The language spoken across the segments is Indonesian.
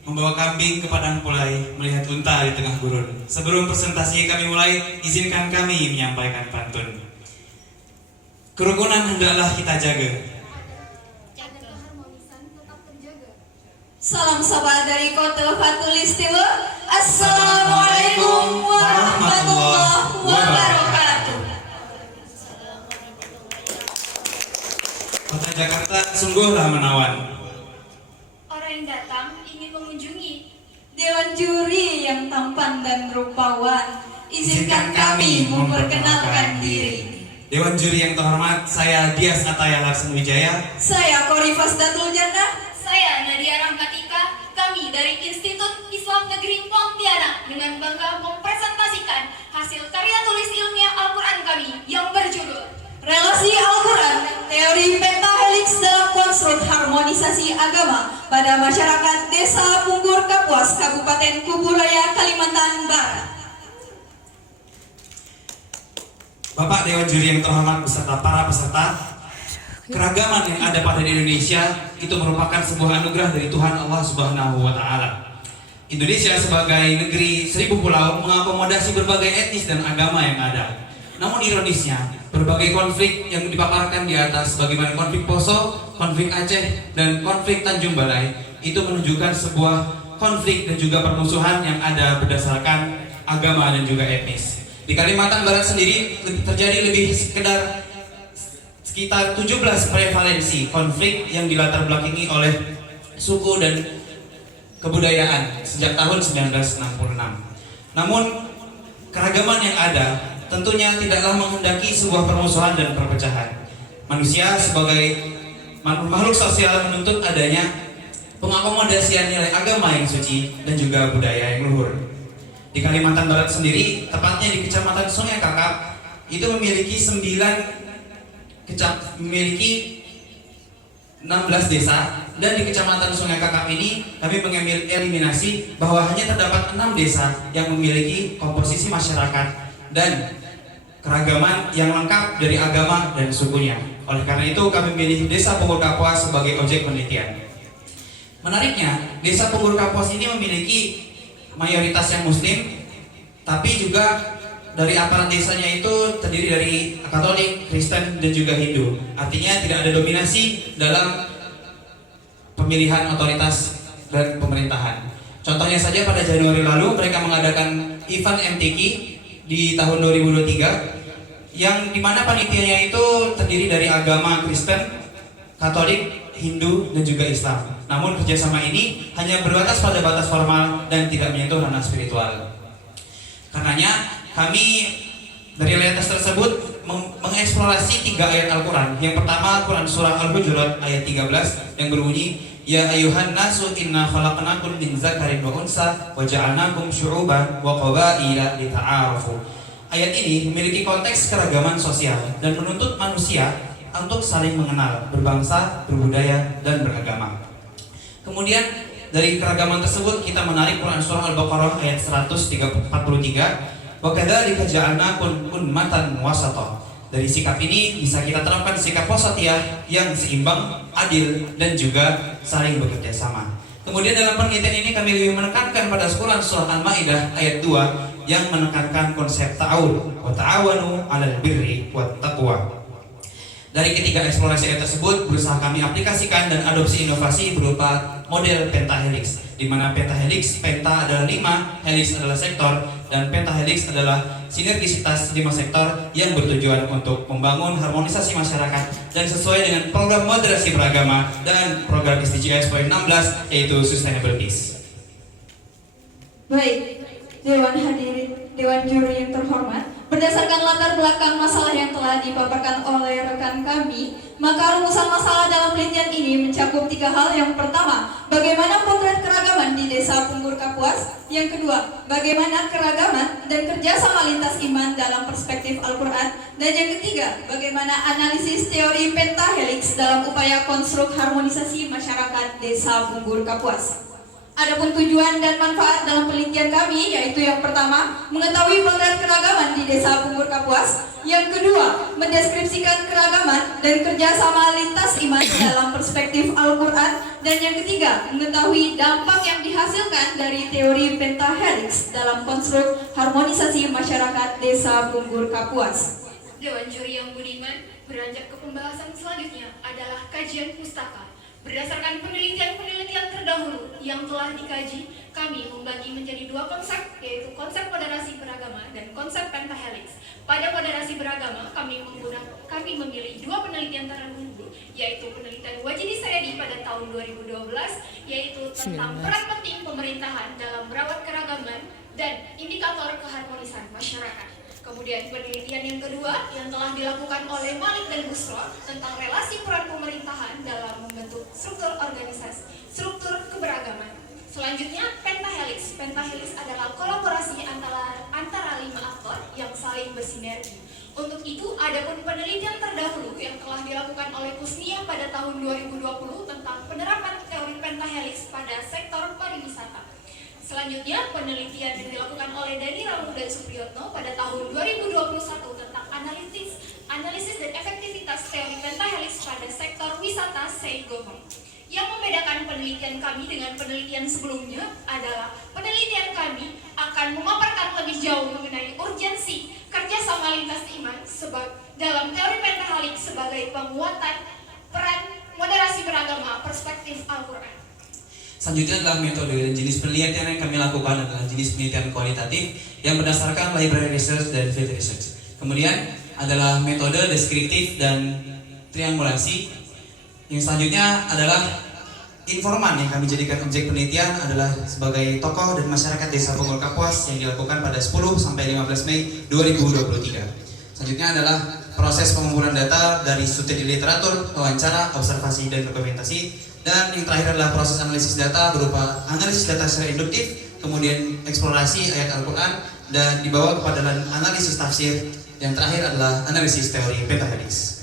membawa kambing ke padang pulai, melihat unta di tengah gurun. Sebelum presentasi kami mulai, izinkan kami menyampaikan pantun. Kerukunan hendaklah kita jaga. Salam sapa dari Kota Khatulistiwa. Assalamualaikum warahmatullahi wabarakatuh. Kota Jakarta sungguhlah menawan. Orang yang datang ingin mengunjungi Dewan juri yang tampan dan rupawan, izinkan kami memperkenalkan diri. Dewan juri yang terhormat, saya Dias Ataya Larsen Wijaya. Saya Korifas Datul Jannah. saya Nadia Rahmatika. Kami dari Institut Islam Negeri Pontianak dengan bangga mempresentasikan hasil karya tulis ilmiah Al-Quran kami yang berjudul Relasi Al-Quran dan Teori Pentahelix dalam Konstruk Harmonisasi Agama pada Masyarakat Desa Punggur Kapuas, Kabupaten Kuburaya, Kalimantan Barat. Bapak Dewan Juri yang terhormat beserta para peserta, keragaman yang ada pada Indonesia itu merupakan sebuah anugerah dari Tuhan Allah Subhanahu wa Ta'ala. Indonesia sebagai negeri 1000 pulau mengakomodasi berbagai etnis dan agama yang ada. Namun ironisnya, berbagai konflik yang dipaparkan di atas, bagaimana konflik Poso, konflik Aceh, dan konflik Tanjung Balai, itu menunjukkan sebuah konflik dan juga permusuhan yang ada berdasarkan agama dan juga etnis. Di Kalimantan Barat sendiri terjadi lebih sekitar 17 prevalensi konflik yang dilatar belakangi oleh suku dan kebudayaan sejak tahun 1966. Namun keragaman yang ada tentunya tidaklah menghendaki sebuah permusuhan dan perpecahan. Manusia sebagai makhluk sosial menuntut adanya pengakomodasian nilai agama yang suci dan juga budaya yang luhur. Di Kalimantan Barat sendiri, tepatnya di Kecamatan Sungai Kakap, itu memiliki 16 desa, dan di Kecamatan Sungai Kakap ini kami mengambil eliminasi bahwa hanya terdapat 6 desa yang memiliki komposisi masyarakat dan keragaman yang lengkap dari agama dan sukunya. Oleh karena itu kami memilih Desa Punggur Kapuas sebagai objek penelitian. Menariknya, Desa Punggur Kapuas ini memiliki mayoritas yang muslim, tapi juga dari aparat desanya itu terdiri dari Katolik, Kristen, dan juga Hindu. Artinya tidak ada dominasi dalam pemilihan otoritas dan pemerintahan. Contohnya saja pada Januari lalu mereka mengadakan event MTQ di tahun 2023 yang dimana panitianya itu terdiri dari agama Kristen, Katolik, Hindu, dan juga Islam. Namun kerjasama ini hanya berbatas pada batas formal dan tidak menyentuh ranah spiritual. Karenanya kami dari realitas tersebut mengeksplorasi 3 ayat Al-Quran. Yang pertama Quran Surah Al-Hujurat ayat 13 yang berbunyi, Ya ayuhan nasu inna khalaqnakum min zakarin wa unsa wa ja'alnakum syu'uban wa qabaila lita'arafu. Ayat ini memiliki konteks keragaman sosial dan menuntut manusia untuk saling mengenal, berbangsa, berbudaya, dan beragama. Kemudian dari keragaman tersebut kita menarik Quran Surah Al-Baqarah ayat 143, wa kadzalika ja'alnakum ummatan wasata. Dari sikap ini bisa kita terapkan sikap wasatiyah yang seimbang, adil, dan juga saling bekerja sama. Kemudian dalam penelitian ini kami lebih menekankan pada Quran Surah Al-Maidah ayat 2 yang menekankan konsep ta'awun, wa ta'awanu 'alal birri wat taqwa. Dari ketiga eksplorasi ayat tersebut berusaha kami aplikasikan dan adopsi inovasi berupa model pentahelix, di mana pentahelix, penta adalah 5, helix adalah sektor, dan pentahelix adalah sinergisitas 5 sektor yang bertujuan untuk membangun harmonisasi masyarakat dan sesuai dengan program moderasi beragama dan program SDGs poin 16 yaitu Sustainable Peace. Baik, Dewan hadirin, Dewan juri yang terhormat, berdasarkan latar belakang masalah yang telah dipaparkan oleh rekan kami, maka rumusan masalah dalam penelitian ini mencakup 3 hal. Yang pertama, bagaimana potret keragaman di Desa Punggur Kapuas. Yang kedua, bagaimana keragaman dan kerjasama lintas iman dalam perspektif Al-Quran. Dan yang ketiga, bagaimana analisis teori pentahelix dalam upaya konstruk harmonisasi masyarakat Desa Punggur Kapuas. Adapun tujuan dan manfaat dalam penelitian kami yaitu yang pertama, mengetahui potret keragaman di Desa Punggur Kapuas. Yang kedua, mendeskripsikan keragaman dan kerjasama lintas iman dalam perspektif Al-Quran. Dan yang ketiga, mengetahui dampak yang dihasilkan dari teori pentahelix dalam konstruk harmonisasi masyarakat Desa Punggur Kapuas. Dewan juri yang budiman, beranjak ke pembahasan selanjutnya adalah kajian pustaka. Berdasarkan penelitian-penelitian terdahulu yang telah dikaji, kami membagi menjadi dua konsep, yaitu konsep moderasi beragama dan konsep pentahelix. Pada moderasi beragama, kami memilih dua penelitian terdahulu, yaitu penelitian Wajidi Sayadi pada tahun 2012, yaitu tentang peran penting pemerintahan dalam merawat keragaman dan indikator keharmonisan masyarakat. Kemudian penelitian yang kedua yang telah dilakukan oleh Malik dan Busro tentang relasi peran pemerintahan dalam membentuk struktur organisasi, struktur keberagaman. Selanjutnya pentahelix. Pentahelix adalah kolaborasi antara 5 aktor yang saling bersinergi. Untuk itu, ada pun penelitian terdahulu yang telah dilakukan oleh Kusnia pada tahun 2020 tentang penerapan teori pentahelix pada sektor pariwisata. Selanjutnya, penelitian yang dilakukan oleh Dani Ramu dan Supriyotno pada tahun 2021 tentang analisis dan efektivitas teori pentahelix pada sektor wisata Seigohong. Yang membedakan penelitian kami dengan penelitian sebelumnya adalah penelitian kami akan memaparkan lebih jauh mengenai urgensi kerjasama lintas iman dalam teori pentahelix sebagai penguatan peran moderasi beragama perspektif Al-Quran. Selanjutnya adalah metode dan jenis penelitian yang kami lakukan adalah jenis penelitian kualitatif yang berdasarkan library research dan field research. Kemudian adalah metode deskriptif dan triangulasi. Yang selanjutnya adalah informan yang kami jadikan objek penelitian adalah sebagai tokoh dan masyarakat Desa Punggur Kapuas yang dilakukan pada 10 sampai 15 Mei 2023. Selanjutnya adalah proses pengumpulan data dari studi literatur, wawancara, observasi, dan dokumentasi. Dan yang terakhir adalah proses analisis data berupa analisis data secara induktif, kemudian eksplorasi ayat Al-Quran, dan dibawa kepada analisis tafsir. Yang terakhir adalah analisis teori pentahelix.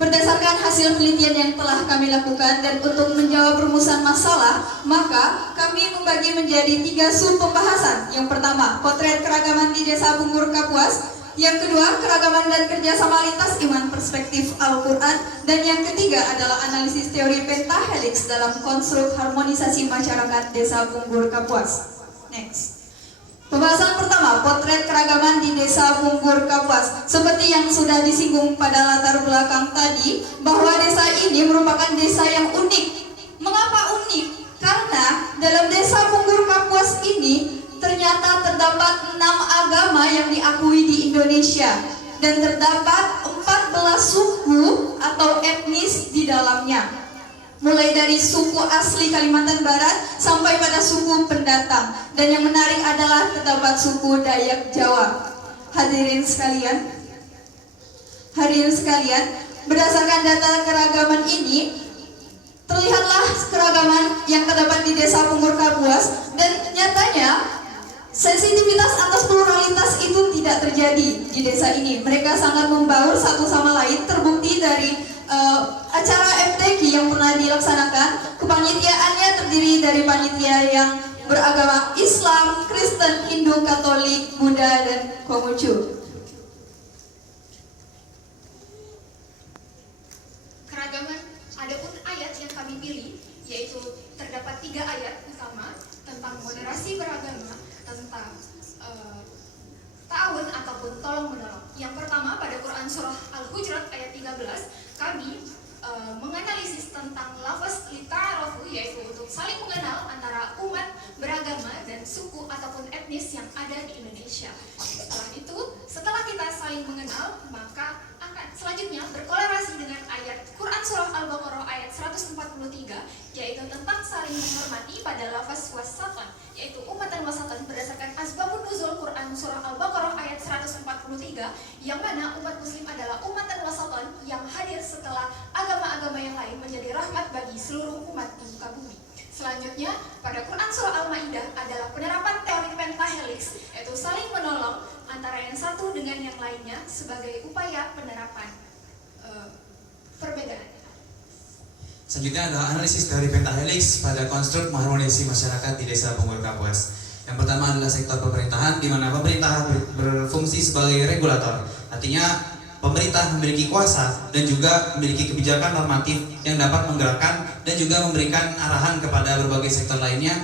Berdasarkan hasil penelitian yang telah kami lakukan dan untuk menjawab rumusan masalah, maka kami membagi menjadi 3 sub pembahasan. Yang pertama, potret keragaman di Desa Punggur Kapuas. Yang kedua, keragaman dan kerjasama lintas iman perspektif Al-Quran. Dan yang ketiga adalah analisis teori pentahelix dalam konstruk harmonisasi masyarakat Desa Punggur Kapuas. Next. Pembahasan pertama, potret keragaman di Desa Punggur Kapuas. Seperti yang sudah disinggung pada latar belakang tadi, bahwa desa ini merupakan desa yang unik. Mengapa unik? Karena dalam Desa Punggur Kapuas ini ternyata terdapat 6 agama yang diakui di Indonesia dan terdapat 14 suku atau etnis di dalamnya, mulai dari suku asli Kalimantan Barat sampai pada suku pendatang. Dan yang menarik adalah terdapat suku Dayak Jawa. Hadirin sekalian, berdasarkan data keragaman ini, terlihatlah keragaman yang terdapat di Desa Punggur Kapuas. Dan nyatanya sensitivitas atas pluralitas itu tidak terjadi di desa ini. Mereka sangat membaur satu sama lain, terbukti dari acara FTQ yang pernah dilaksanakan. Kepanitiaannya terdiri dari panitia yang beragama Islam, Kristen, Hindu, Katolik, Buddha, dan Konghucu. Keragaman, adapun ayat yang kami pilih, yaitu terdapat 3 ayat utama tentang moderasi beragama, tentang ta'awun ataupun tolong menolong. Yang pertama pada Quran surah Al-Hujurat ayat 13, kami menganalisis tentang lafaz lita'arafu, yaitu untuk saling mengenal antara umat beragama dan suku ataupun etnis yang ada di Indonesia. Setelah kita saling mengenal, maka akan selanjutnya berkolerasi dengan ayat Quran surah Al-Baqarah ayat 143, yaitu tentang saling menghormati pada lafaz wasatan, yaitu umatan wasatan berdasarkan asbabun nuzul Quran surah Al-Baqarah ayat 143, yang mana umat muslim adalah umatan wasatan yang hadir setelah agama-agama yang lain menjadi rahmat bagi seluruh umat di muka bumi. Selanjutnya, pada Quran surah Al-Maidah adalah penerapan teori pentahelix, yaitu saling menolong antara yang satu dengan yang lainnya sebagai upaya penerapan perbedaan. Selanjutnya adalah analisis dari pentahelix pada konstruk harmonisasi masyarakat di Desa Bungur Kapuas. Yang pertama adalah sektor pemerintahan, di mana pemerintah berfungsi sebagai regulator. Artinya pemerintah memiliki kuasa dan juga memiliki kebijakan normatif yang dapat menggerakkan dan juga memberikan arahan kepada berbagai sektor lainnya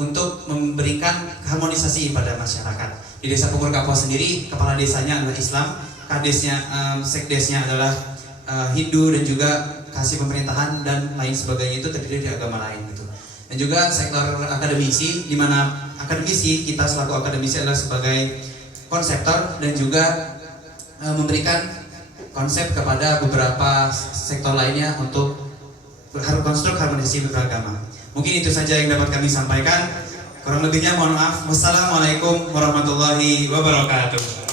untuk memberikan harmonisasi pada masyarakat. Di Desa Bungur Kapuas sendiri, kepala desanya adalah Islam, kadesnya, sekdesnya adalah Hindu, dan juga kasih pemerintahan dan lain sebagainya itu terdiri dari agama lain gitu. Dan juga sektor akademisi, di mana akademisi, kita selaku akademisi adalah sebagai konseptor dan juga memberikan konsep kepada beberapa sektor lainnya untuk konstruk harmonisasi beragama. Mungkin itu saja yang dapat kami sampaikan. Kurang lebihnya mohon maaf. Wassalamualaikum warahmatullahi wabarakatuh.